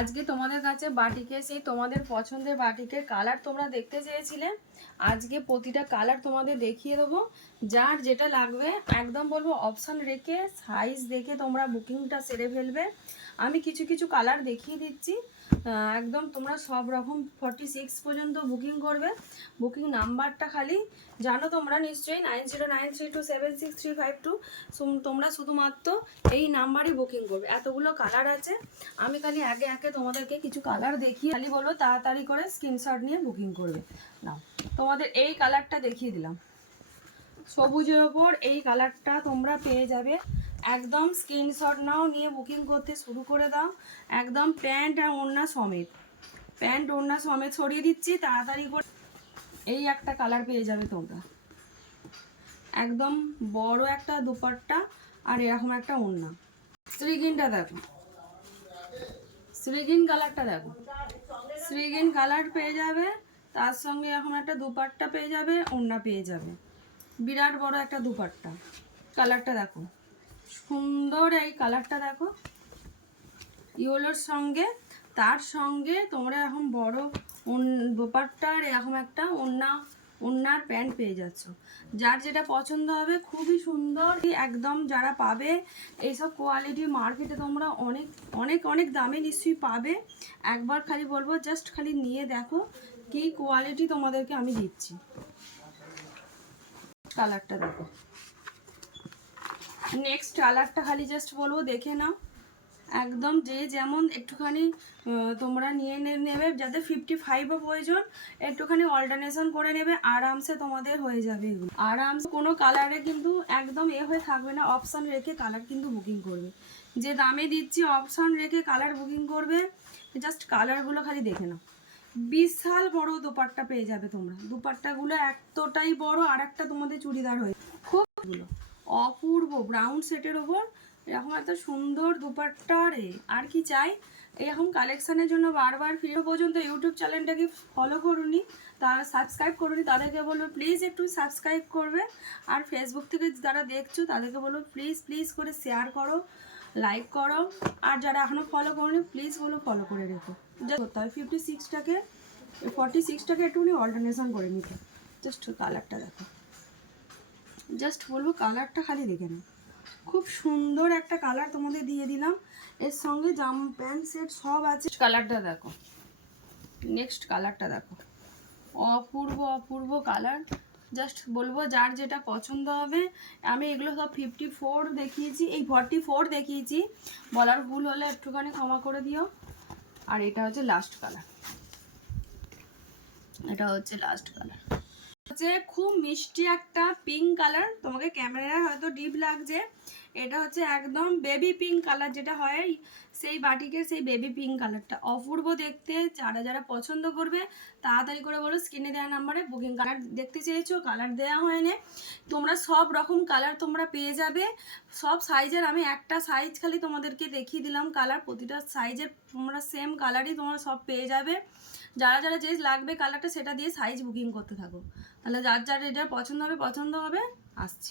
আজকে তোমাদের কাছে বাটিকে সেই তোমাদের পছন্দের বাটিকের কালার তোমরা দেখতে চেয়েছিলে। আজকে প্রতিটা কালার তোমাদের দেখিয়ে দেবো। যার যেটা লাগবে একদম বলবো অপশান রেখে সাইজ দেখে তোমরা বুকিংটা সেরে ফেলবে। আমি কিছু কিছু কালার দেখিয়ে দিচ্ছি। একদম তোমরা সব রকম 46 পর্যন্ত বুকিং করবে। বুকিং নাম্বারটা খালি জানো তোমরা নিশ্চয়ই 9093276352। তোমরা শুধুমাত্র এই নাম্বারই বুকিং করবে। এতগুলো কালার আছে, আমি খালি একে একে তোমাদেরকে কিছু কালার দেখিয়ে খালি বলবো তাড়াতাড়ি করে স্ক্রিনশট নিয়ে বুকিং করবে। নাও তোমাদের এই কালারটা দেখিয়ে দিলাম, সবুজের ওপর এই কালারটা তোমরা পেয়ে যাবে। একদম স্ক্রিনশট নাও, নিয়ে বুকিং করতে শুরু করে দাও। একদম প্যান্ট আর ওড়না সমেত, প্যান্ট ওড়না সমেত ছড়িয়ে দিচ্ছি তাড়াতাড়ি করে। এই একটা কালার পেয়ে যাবে তোমরা, একদম বড় একটা দুপাট্টা আর এরকম একটা ওড়না। শ্রীগিনটা দেখো, শ্রীগিন কালারটা দেখো, শ্রীগিন কালার পেয়ে যাবে, তার সঙ্গে এখন একটা দুপাট্টা পেয়ে যাবে, ওড়না পেয়ে যাবে, বিরাট বড় একটা দুপাট্টা। কালারটা দেখো, সুন্দর এই কালারটা দেখো, ইয়েলোর সঙ্গে, তার সঙ্গে তোমরা এখন বড় দুপাট্টা আর এরকম একটা ওড়নার প্যান্ট পেয়ে যাচ্ছ। যার যেটা পছন্দ হবে খুবই সুন্দর একদম। যারা পাবে এইসব কোয়ালিটি মার্কেটে তোমরা অনেক অনেক অনেক দামে নিশ্চয়ই পাবে। একবার খালি বলবো জাস্ট খালি নিয়ে দেখো কি কোয়ালিটি তোমাদেরকে আমি দিচ্ছি। কালারটা দেখো, নেক্সট কালারটা খালি জাস্ট বলবো দেখে নাও। একদম যে যেমন একটুখানি তোমরা নিয়ে নেবে, যাদের 55 প্রয়োজন একটুখানি অল্টারনেশন করে নেবে, আরামসে তোমাদের হয়ে যাবে এগুলো আরামসে। কোনো কালারে কিন্তু একদম হয়ে থাকবে না, অপশান রেখে কালার কিন্তু বুকিং করবে। যে দামে দিচ্ছি অপশান রেখে কালার বুকিং করবে। জাস্ট কালারগুলো খালি দেখে নাও। বিশাল বড় দোপাট্টা পেয়ে যাবে তোমরা, দুপাট্টাগুলো এতটাই বড়। আর একটা তোমাদের চুড়িদার হয়ে খুব অপূর্ব ব্রাউন সেটের ওপর এরকম এত সুন্দর দুপাট্টা। রে আর কি চাই। এরকম কালেকশানের জন্য বারবার ফিরে পর্যন্ত ইউটিউব চ্যানেলটাকে ফলো করুনি, তারা সাবস্ক্রাইব করুনি, তাদেরকে বলবো প্লিজ একটু সাবস্ক্রাইব করবে। আর ফেসবুক থেকে যারা দেখছো তাদেরকে বলবো প্লিজ প্লিজ করে শেয়ার করো, লাইক করো। আর যারা এখনও ফলো করোনি প্লিজ বলো ফলো করে রেখো। যা করতে হবে 46টাকে একটুখানি অল্টারনেশন করে নিতে। জাস্ট কালারটা দেখো, জাস্ট বলবো কালারটা খালি দেখে নাও। খুব সুন্দর একটা কালার তোমাদের দিয়ে দিলাম, এর সঙ্গে জাম প্যান্ট সেট সব আছে। কালারটা দেখো, নেক্সট কালারটা দেখো, অপূর্ব অপূর্ব কালার। জাস্ট বলবো যার যেটা পছন্দ হবে। আমি এগুলো সব 54 দেখিয়েছি, এই 44 দেখিয়েছি, বলার ভুল হলে একটুখানি ক্ষমা করে দিও। আর এটা হচ্ছে লাস্ট কালার, এটা হচ্ছে লাস্ট কালার, হচ্ছে খুব মিষ্টি একটা পিঙ্ক কালার। তোমাকে ক্যামেরায় হয়তো ডিপ লাগছে, এটা হচ্ছে একদম বেবি পিঙ্ক কালার, যেটা হয় সেই বাটিকের সেই বেবি পিঙ্ক কালারটা অপূর্ব দেখতে। যারা যারা পছন্দ করবে তাড়াতাড়ি করে বলো, স্ক্রিনে দেওয়া নাম্বারে বুকিং। কালার দেখতে চেয়েছো, কালার দেওয়া হয়নি, তোমরা সব রকম কালার তোমরা পেয়ে যাবে, সব সাইজের। আমি একটা সাইজ খালি তোমাদেরকে দেখিয়ে দিলাম কালার, প্রতিটা সাইজের তোমরা সেম কালারই তোমরা সব পেয়ে যাবে। যারা যারা যে লাগবে কালারটা সেটা দিয়ে সাইজ বুকিং করতে থাকো, তাহলে যার যার এটা পছন্দ হবে আসছি।